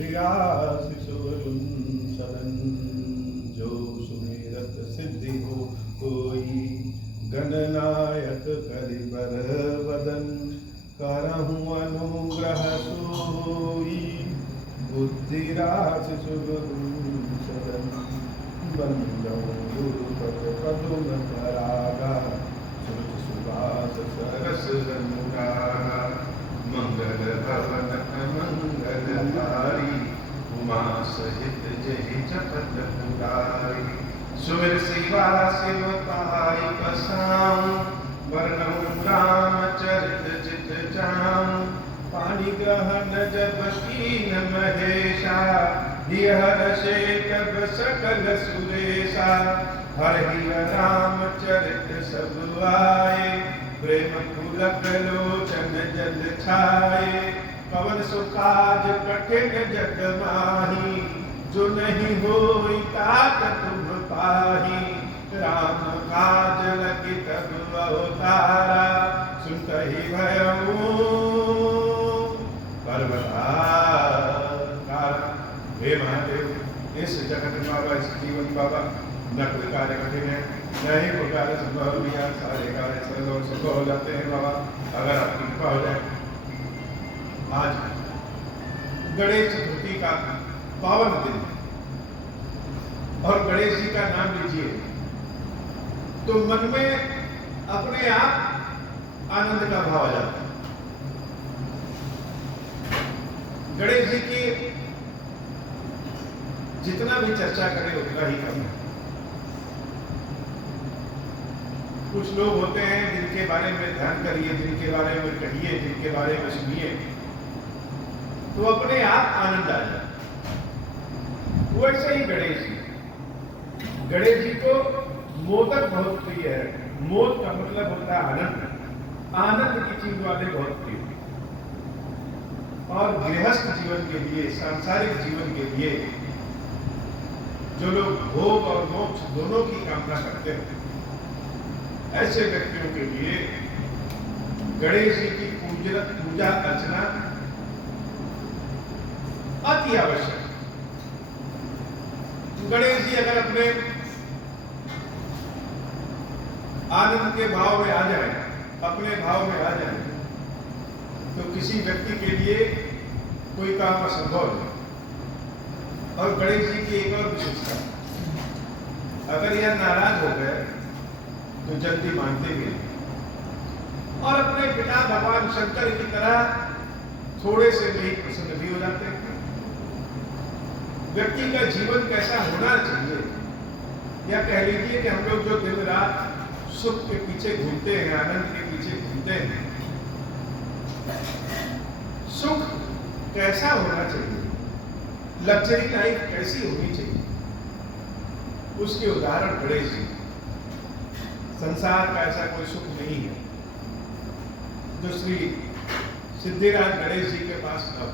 श्रीराशिशुवरुं सदन जो सुमेरत सिद्धि हो कोई गणनायक करिबर वदन करहूँ अनुग्रह सोई बुद्धिराशिशुवरुं सदन बंदो गुरुपद पदुम परागा सुरत सुभाष सरस अनुरागा मंगल भवन मंगलहारी उमा सहित जहि जपत पुरारी सुमिर शिवा शिव पाई पसाऊं वर्णऊ रामचरित चित जाऊं पाणि ग्रहण जब कीन महेशा हर शेखब सकल सुरेशा हरि रामचरित सब आए प्रेम पुलक लोचन जल छाए पवन सुकाज कठिन जग माही जो नहीं होई तात तुम पाही राम काज लगी तब अवतारा सुनहि भयऊ पर्वतार। हे महादेव, इस जगत में बाबा, इस जीवन बाबा न कोई कार्य कठिन है, न ही कोई कार्य संभव नहीं है, सारे कार्य सरल और संभव हो जाते हैं बाबा अगर आपकी कृपा हो जाए। आज गणेश चतुर्थी का पावन दिन और गणेश जी का नाम लीजिए तो मन में अपने आप आनंद का भाव आ जाता है। गणेश जी की जितना भी चर्चा करें उतना ही कम है। कुछ लोग होते हैं जिनके बारे में ध्यान करिए, जिनके बारे में कहिए, जिनके बारे में सुनिए तो अपने आप आनंद आ जाए। वैसे ही गणेश जी को मोदक बहुत प्रिय है। मोद का मतलब होता है आनंद। आनंद की चीज वाले बहुत प्रिय। और गृहस्थ जीवन के लिए, सांसारिक जीवन के लिए जो लोग भोग और मोक्ष दोनों की कामना करते हैं, ऐसे व्यक्तियों के लिए गणेश जी की पूजा अर्चना अति आवश्यक। गणेश जी अगर अपने आनंद के भाव में आ जाए, अपने भाव में आ जाए तो किसी व्यक्ति के लिए कोई काम असंभव है। और गणेश जी की एक और विशेषता, अगर यह नाराज हो गए तो जल्दी मानते भी नहीं और अपने पिता भगवान शंकर की तरह थोड़े से भी प्रसन्न भी हो जाते हैं। व्यक्ति का जीवन कैसा होना चाहिए, या कह लीजिए कि हम लोग जो दिन रात सुख के पीछे घूमते हैं, आनंद के पीछे घूमते हैं, सुख कैसा होना चाहिए, लग्जरी लाइफ कैसी होनी चाहिए, उसके उदाहरण गणेश जी। संसार का ऐसा कोई सुख नहीं है जो श्री सिद्धिराज गणेश जी के पास न हो।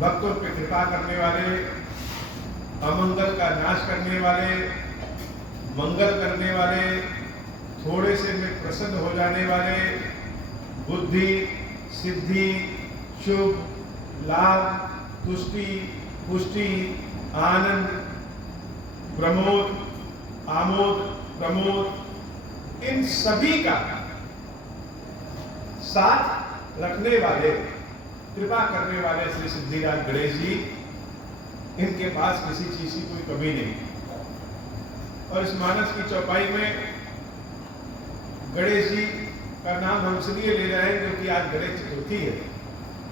भक्तों पे कृपा करने वाले, अमंगल का नाश करने वाले, मंगल करने वाले, थोड़े से में प्रसन्न हो जाने वाले, बुद्धि, सिद्धि, शुभ, लाभ, तुष्टि, पुष्टि, आनंद, प्रमोद, आमोद, प्रमोद, इन सभी का साथ रखने वाले, कृपा करने वाले श्री सिद्धिराज गणेश जी, इनके पास किसी चीज की कोई कमी नहीं। और इस मानस की चौपाई में गणेश जी का नाम हम इसलिए ले रहे हैं क्योंकि आज गणेश चतुर्थी है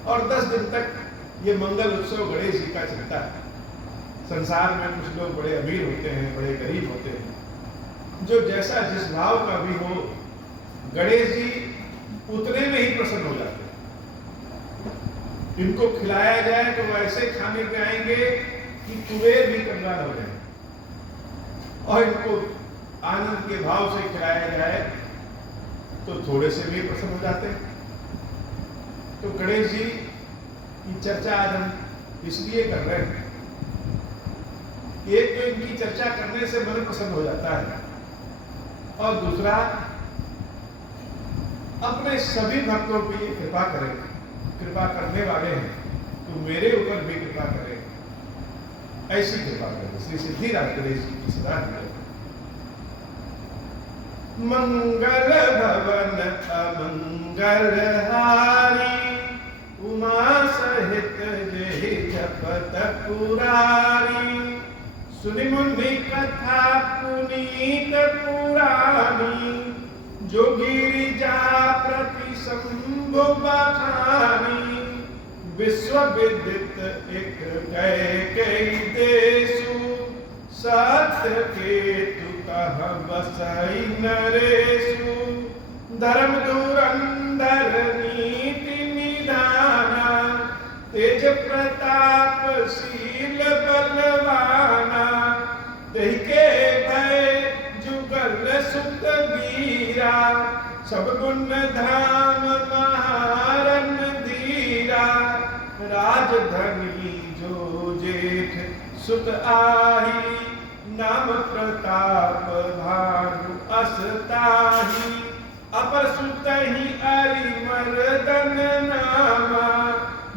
और 10 दिन तक ये मंगल उत्सव गणेश जी का चलता है। संसार में कुछ लोग बड़े अमीर होते हैं, बड़े गरीब होते हैं, जो जैसा जिस भाव का भी हो, गणेश जी उतने में ही प्रसन्न हो जाते हैं। इनको खिलाया जाए तो ऐसे खाने पे आएंगे कि कुबेर भी कंगाल हो जाए, और इनको आनंद के भाव से खिलाया जाए तो थोड़े से भी प्रसन्न हो जाते हैं। तो गणेश जी की चर्चा आज हम इसलिए कर रहे हैं, एक तो इनकी चर्चा करने से मन प्रसन्न हो जाता है, और दूसरा अपने सभी भक्तों की कृपा करें, कृपा करने वाले हैं तो मेरे ऊपर भी कृपा करे, ऐसी कृपा करे। श्री सिद्धिराज गणेश जी की सदा मंगल भवन अमंगल हारी, उमा सहित जहि जपत पुरारी। सुनि मुनि कथा पुनीत पुरानी, जो गिरिजा प्रति शंभु बखानी। विश्व विदित एक कैकेयी देशु, सत्य केतु कह बसई नरेशु। धर्म धुरंधर नीति निधाना, तेज प्रताप शील बलवाना। तेहि के भय जुगल सुत वीरा, सब गुण धाम महारन धीरा। राजधनी जो जेठ सुत आही, नाम प्रताप भानु असताही। अपर सुतहि अरिमर्दन नामा,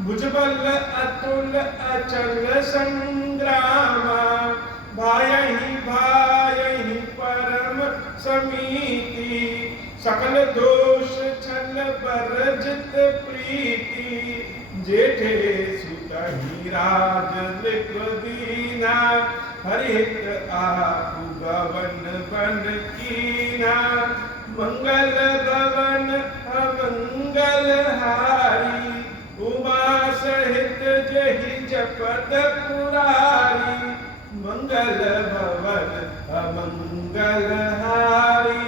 भुजबल अतुल अचल संग्रामा। भायहि भायहि परम समीति, सकल दोष छल बरजित प्रीति। जेठे सुतहि राज नृप दीना, हरिहित आपु गवन बन कीना। मंगल भवन अमंगल हारी, उमा सहित जहि जपत पुरारी। मंगल भवन अमंगल हारी,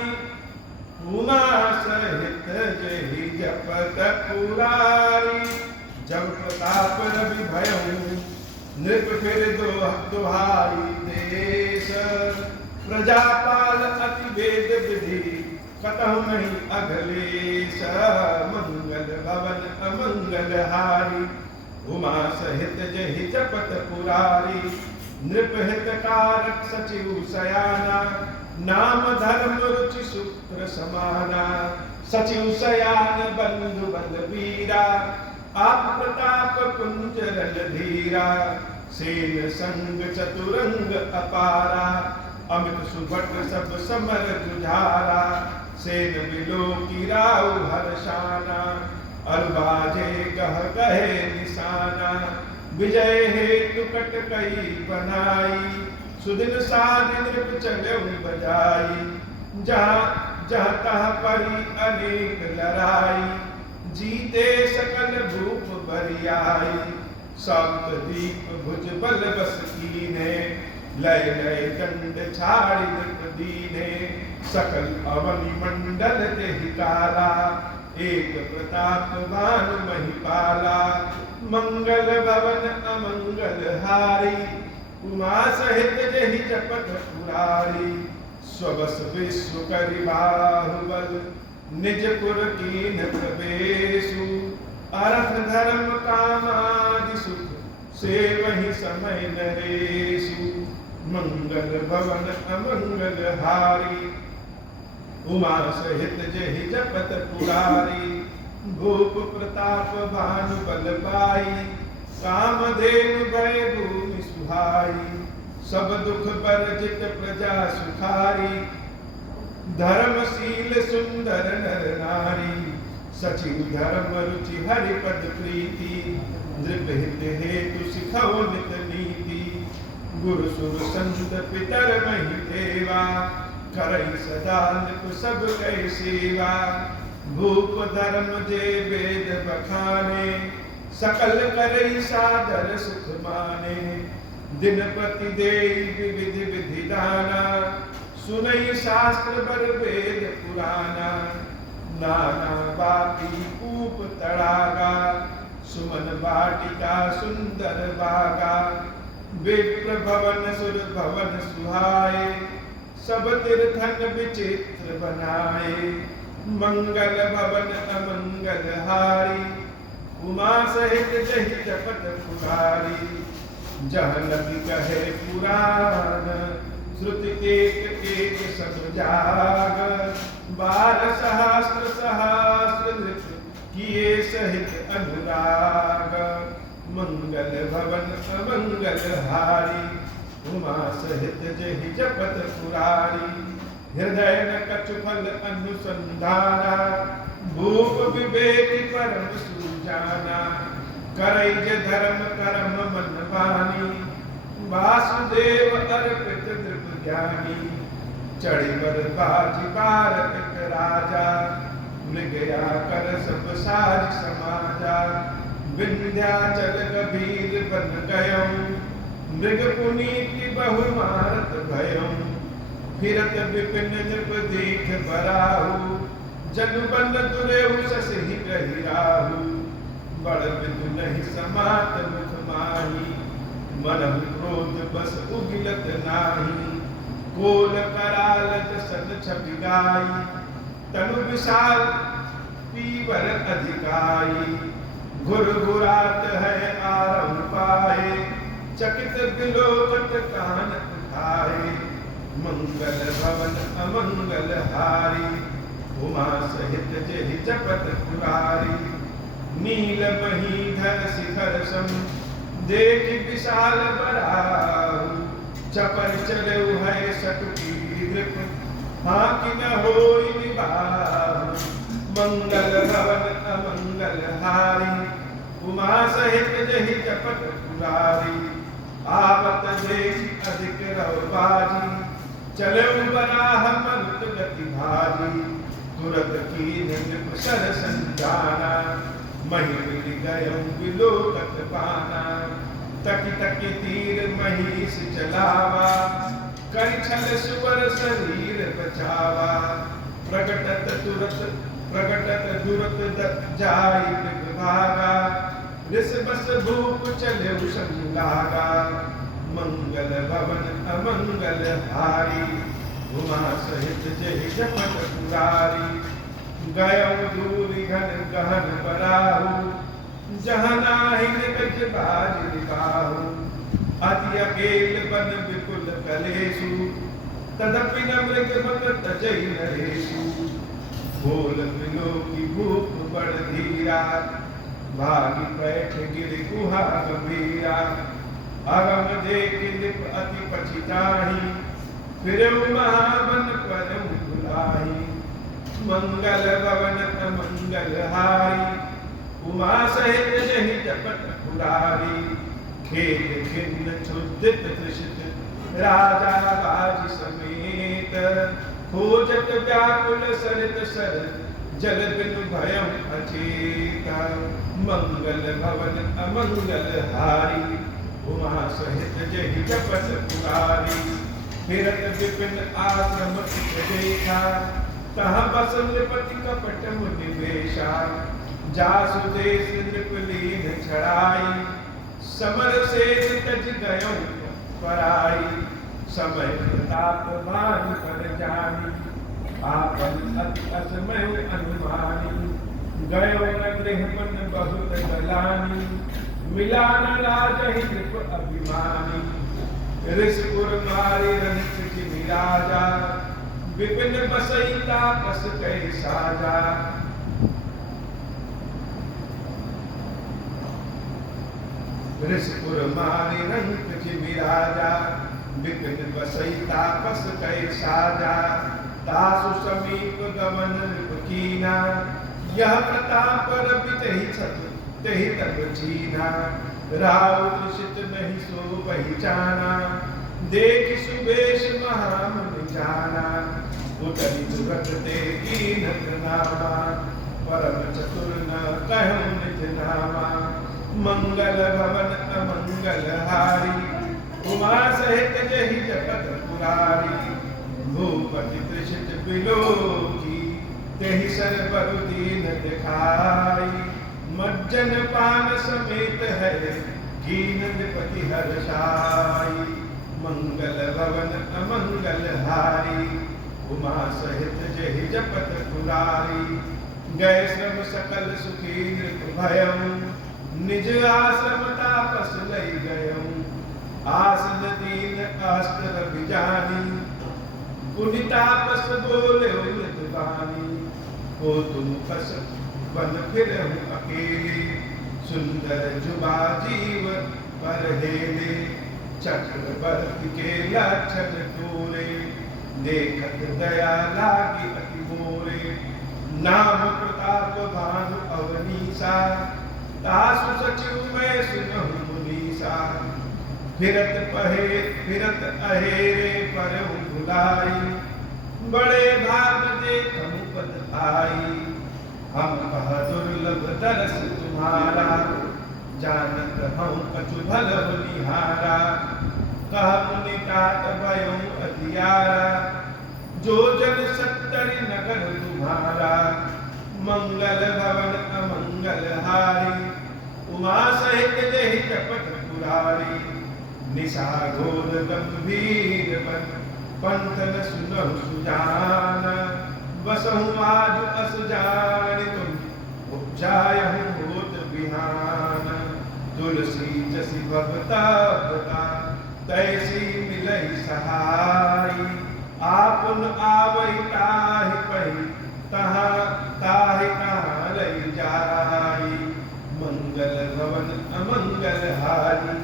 उमा सहित जहि जपत पुरारी। जब प्रताप रवि भयउ, नृप फिर दुहाई देश। प्रजापाल अति वेद विधि, कतहु नहीं अघलेश। मंगल भवन अमंगल हारी, उमा सहित जहि जपत पुरारी। नृप हितकारक सचिव सयाना, नाम धर्म रुचि सूत्र समाना। सचिव सयान बंधु बलवीरा, आप प्रताप कुंज रणधीरा। सेन संग चतुरंग अपारा, अमित सुभट सब समर जुझारा। सेन बिलो की राव हर्षाना, अलबाजे कह कहे निशाना। विजय हेतु कट कई बनाई, सुदिन साधि नृप चलऊ बजाई। जहाँ जहाँ तहाँ परी अनेक लड़ाई, जीते सकल भूप बरियाई। सप्त दीप भुज बल बस कीने, लय लय दंड छाड़ी नृप दीने। सकल अवनि मंडल तेहि काला, एक प्रताप भानु महिपाला। मंगल भवन अमंगल हारी, उमा सहित जहि जपत पुरारी। स्वबस विश्व करि बाहुबल, निज पुर कीन प्रवेशु। अरथ धर्म कामादि सुख, सेवहि समय नरेशु। मंगल भवन अमंगल हारी, उमा सहित जहि जपत पुरारी। भूप प्रताप भानु बल पाई, कामधेनु भय भूमि सुहाई। सब दुख बरजित प्रजा सुखारी, धर्मशील सुंदर नर नारी। सचिव धर्म रुचि हरिपद प्रीति, नृप हित हेतु सिखौ नित नीति। गुरु सुर संत पितर महि देवा, करई सदा नृप सब कै सेवा। भूप धर्म जे वेद बखाने, सकल करई सादर सुख माने। दिन प्रति देई विविधि विधि दाना, सुनई शास्त्र बर वेद पुराना। नाना बाती कूप तड़ागा, सुमन वाटिका सुंदर बागा। विप्र भवन सुर भवन सुहाए, सब तीर्थन विचित्र बनाए। मंगल भवन अमंगल हारी, उमा सहित जहि जपत पुरारी। जह लगी कहे पुराण, श्रुति एक एक सब जाग। 12 सहस्र सहस्र नृप किए सहित अनुराग। मंगल भवन अमंगल हारी, उमा सहित जहि जपत पुरारी। हृदय न कछु फल अनुसंधाना, भूप विवेक परम सुजाना। करैज धर्म कर्म मन मानी, वासुदेव अर्पित नृप ज्ञानी। चढ़ी बर बाजी भारत राजा, मृगया कर सब साज समाजा। विंध्याचल गभीर बन गयम्, मृग पुनीति बहु मारत भयम्। फिरत विपिन नृप देख बराहु, जनु बन दुरेहु ससहि कहि राहु। बड़ बिंदु नहीं समात मुख माही, मन क्रोध बस उगिलत नाही। कोल कराल सन छवि गाई, तनु विशाल पीवर अधिकाई। घुरघुरात है आरम पाए, चकित बिलोकत कान उठाए। मंगल भवन अमंगल हारी, उमा सहित जहि जपत पुरारी। नील महीधर शिखर सम, देख विशाल बराहु। चपर चलऊ है सटुकी दृप, हाकि न होई निबाहु। मंगल भवन अमंगल हारी, उमा सहित जहि जपत पुरारी। आवत देख अधिक रवबाजी, चलऊ बराह मनुत गति भारी। तुरत कीन नृप सर संजाना, महिल गयम् विलोकत पाना। तकी तकी तीर महिष चलावा, कर छल सुवर शरीर बचावा। प्रकटत दुरत जाई मृग भागा, ऋष बस भूप चले संगागा। मंगल भवन अमंगल हारी, उमा सहित जहि जपत पुरारी। गयम् दूरि घन गहन बराहु, जहाँ नाहि निकट बाज निकाहु। अति अकेल बन विपुल कलेषु, तदपि न मृग मत तजहि नरेषु। बोल बिलोकी भूप बड़ धीरा, भागी पैठ गिर गुहा गंभीरा। अगम देख नृप अति पछिताहि, फिरऊ महाबन परम भुलाहि। मंगल भवन अमंगल हारी, उमा सहित जहि जपत पुरारी। खेत खिन्न क्षुधित तृषित, राजा बाज समेत। खोजत व्याकुल सरित सर, जल बिनु भयम् अचेता। मंगल भवन अमंगल हारी, उमा सहित जहि जपत पुरारी। फिरत विपिन आश्रम सुख देखा, तहाँ बस नृपति कपट मुनि वेशा। जासु देश नृपलीन छड़ाई, समर शेष तज गयम् पराई। समय प्रताप मान पर जानी, आपन अति असमय अनुमानी। गयो न गृह मन बहुत गलानी, मिला न राजहि नृप अभिमानी। ऋषिपुर मारे रनिक राजा, विपिन बसई तापस कै साजा। ऋषिपुर मारे रनिक राजा, विपिन बसई तापस कै साजा। तासु समीप गमन नृप कीना, यह प्रताप रवितहि छत तहि तब चीना। राव तृषित नहीं सो पहचाना, देख सुबेश महामुनि जाना। उतरी तुरत ते कीनत नामा, परम चतुर न कहूँ निज नामा। मंगल भवन अमंगल हारी, उमा सहित जहि जपत पुरारी। भूपति तृषित बिलोकी, तेहि सर बरु दीन दिखाई। मज्जन पान समेत है, कीन नृपति हर्षाई। मंगल भवन अमंगल हारी, उमा सहित जहि जपत पुरारी। गए श्रम सकल सुखी नृप भयम्, निज आश्रम तापस लई गयम्। आसन दीन अस्त्र बिजानी, पुनि तापस बोले मृदुबानी। हो तुम फस बन फिरहु अकेले, सुंदर जुबा जीव पर हेले, चक्रवर्ती के लक्षण तोरे, देखत दया लागी अति मोरे, नाम प्रताप भानु अवनीसा, दासु सचिव में सुनहु मुनीसा, फिरत अहेरे पर भुलाई, बड़े भाग देखम पद आई, हम कह दुर्लभ दरस तुम्हारा, जानत हम कछु भल निहारा, कह मुनि तात भयो अधियारा, जो जन सत्तरि नगर तुम्हारा, मंगल भवन अमंगल हारी, उमा सहित देहि जपत पुरारी, निशा घोर गंभीर बन, पंथन सुनहु सुजान, बसहु आज अस जानि तुम, उपजायहु होत बिहान, तुलसी जसि भगता बता, तैसी मिलई सहाई, आपन आवै ताहि पहि, ताहि कहाँ लई जाई, मंगल भवन अमंगल हारी,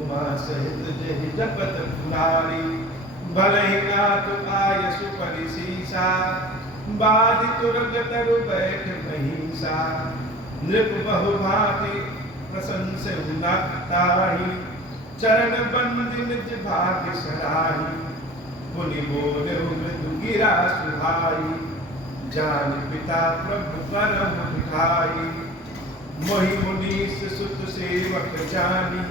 उमा सहित जेहि जपत पुरारी, भलहि नाथ आयसु परिसीसा, बाधि तुरग तरु बैठ महिषा, नृप बहु भांति प्रशंसहु नाहि, चरण बंदि निज भाग्य सराहि, मुनि बोलहु मृदु गिरा सुहाई, जान पिता प्रभु परम भिखाई, मोहि मुनीस सुत सेवक जानी,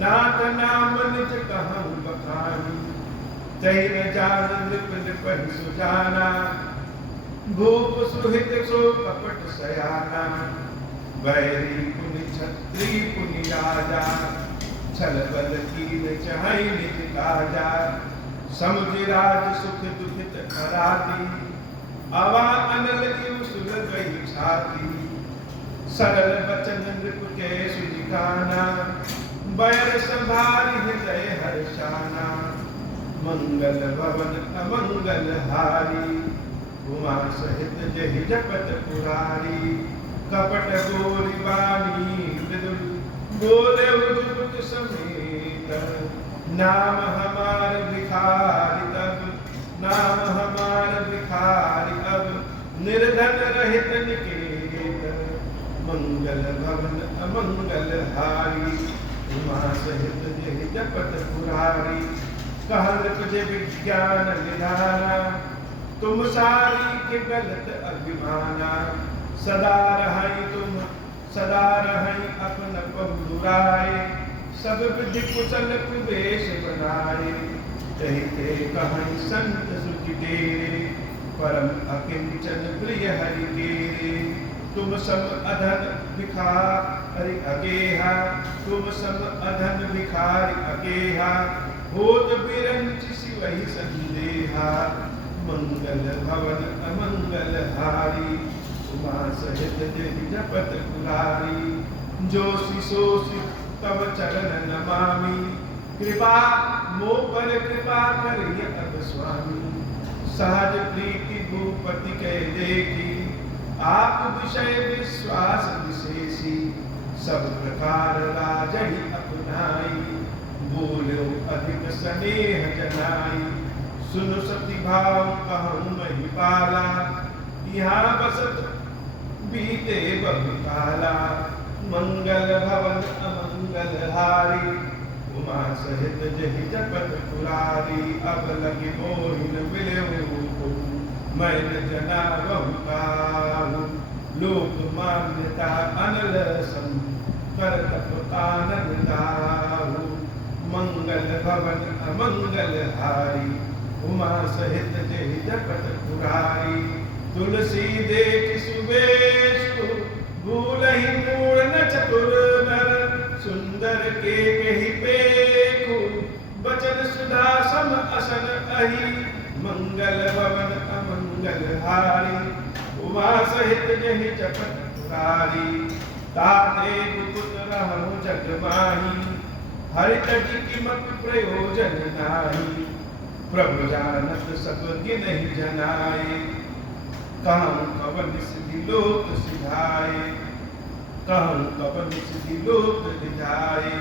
नाथ नाम निज कहूँ बखानी, तहि न जान नृप नृपहि सुजाना, भूप सुहित सो कपट सयाना, बैरी पुनि छत्री पुनि राजा, छल बल कीन चाहि निज काजा, समुझ राज सुख दुखित कराती, अवा अनल इव सुर गई छाती, सरल बचन नृप के सुजिकाना, बैर संभारी हृदय हर्षाना, मंगल भवन अमंगल हारी, उमा सहित जेहि जपत पुरारी, कपट गोरी बानी मृदुल, बोले उजुत समेत, नाम हमार भिखारी तब, नाम हमार भिखारी अब, निर्धन रहित निकेत, मंगल भवन अमंगल हारी, उमा सहित जेहि जपत पुरारी, कहन तुझे विज्ञान निधाना, तुम सारी के गलत अभिमाना, सदा रहई अपन बहुराए, सब विधि कुशल कुबेश बनाए, कहते कहीं संत सुखी तेरे, परम अकिंचन प्रिय हरि के, तुम सब अधन भिखारी अकेहा, तुम सब अधन भिखारी अकेहा, होत बिरंच सिवहि संदेहा, मंगल भवन अमंगल हारी, उमा सहित जेहि जपत पुरारी, जोशी सोशी तव चरण नमामि, कृपा मो पर कृपा करिय अब स्वामी, सहज प्रीति भूपति के देखी, आप विषय विश्वास विशेषी, सब प्रकार राजहि अपनाई, बोलो अधिक स्नेह जनाई, सुन सती भाव कहूँ मही पाला, यहाँ बसत बीते बहु काला, मंगल भवन अमंगल हारी, उमा सहित जेहि जपत पुरारी, अब लगे मोहिन मिलेहु, मैं न जना बहु काहू, लोक मान्यता अनल सम, कर तप कानन दाहू, मंगल भवन अमंगल हारी, उमा सहित जेहि जपत पुरारी, तुलसी देख सुबेशु, भूलहि मूढ़ न चतुर नर, सुंदर के कहि पेखु, बचन सुधा सम असन अहि, मंगल भवन अमंगल हारी, उमा सहित जेहि जपत पुरारी, ताते मुकुट रहु जग माही, हरि तज कीमत प्रयोजन नाही, प्रभु जानत सब गिनहि जनाए, कहूँ कवन सिद्धि लोक सिधाए, कहूँ कवन सिद्धि लोक दिखाए,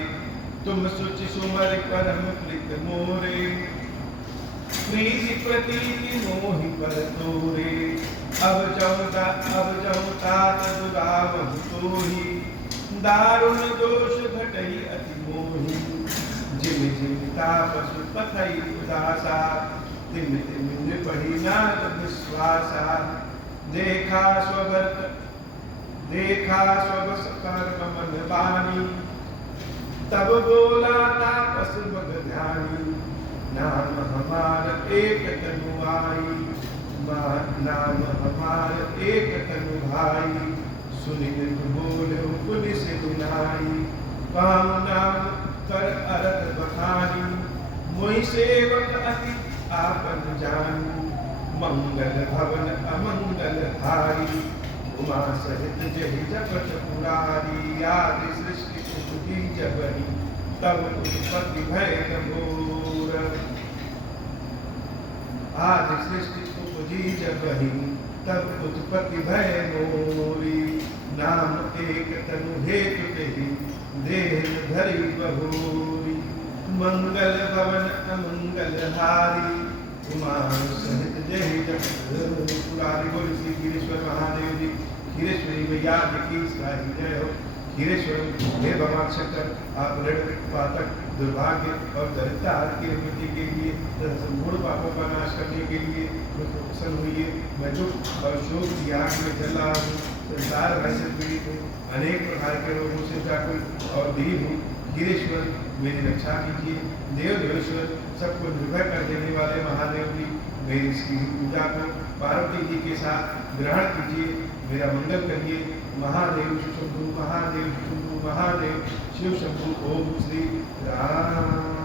तुम सुचि सुमर करम प्रीत मोरे, प्रीति प्रतीति मोहि पर तोरे, अब जऊँ तात दुरावहु तोहि, दारुण दोष घटई अति मोहि, जिम जिम तापसु पथई उदासा, तिम तिम नृपहि नाग विश्वासा, देखा स्वबस कर्म मन बानी, तब बोला तापस मग ध्यानी, नाम हमार एक तनु आई, नाम हमार एक तनु भाई, सुनि मृत बोले पुनि से दुनाई, पाम नाम कर अरथ बखानी, मोहि सेवक अति आपन जानी, मंगल भवन अमंगल हारी, उमा सहित जहि जपत पुरारी, आदि सृष्टि सुखी जबहि, तब उत्पत्ति भय घोर, आदि सृष्टि उपजी जबहि, तब उत्पत्ति भय मोरी, नाम एक तनु हेतु तेहि, देह धरि बहोरी, मंगल भवन अमंगल हारी, उमा सहित जय जगत पुरारी। बोली श्री खीरेश्वर महादेव जी, खीरेश्वरी मैया की सारी जय हो। खीरेश्वर हे भगवान शंकर, आप ऋण पातक दुर्भाग्य और दरिद्रता की उन्नति के लिए तथा संपूर्ण पापों का नाश करने के लिए मुझको प्रसन्न हुई। मैं दुख और शोक की आग में जल रहा हूँ, संसार भय से पीड़ित हूँ, अनेक प्रकार के रोगों से व्याकुल और दीन हूँ। खीरेश्वर मेरी रक्षा कीजिए। देव देवेश्वर सबको निर्भय कर देने वाले महादेव जी, मेरी इसकी पूजा को पार्वती जी के साथ ग्रहण कीजिए, मेरा मंगल करिए। महादेव शिव शंभु, महादेव शिव शंभु, महादेव शिव शंभु। ओम श्री राम।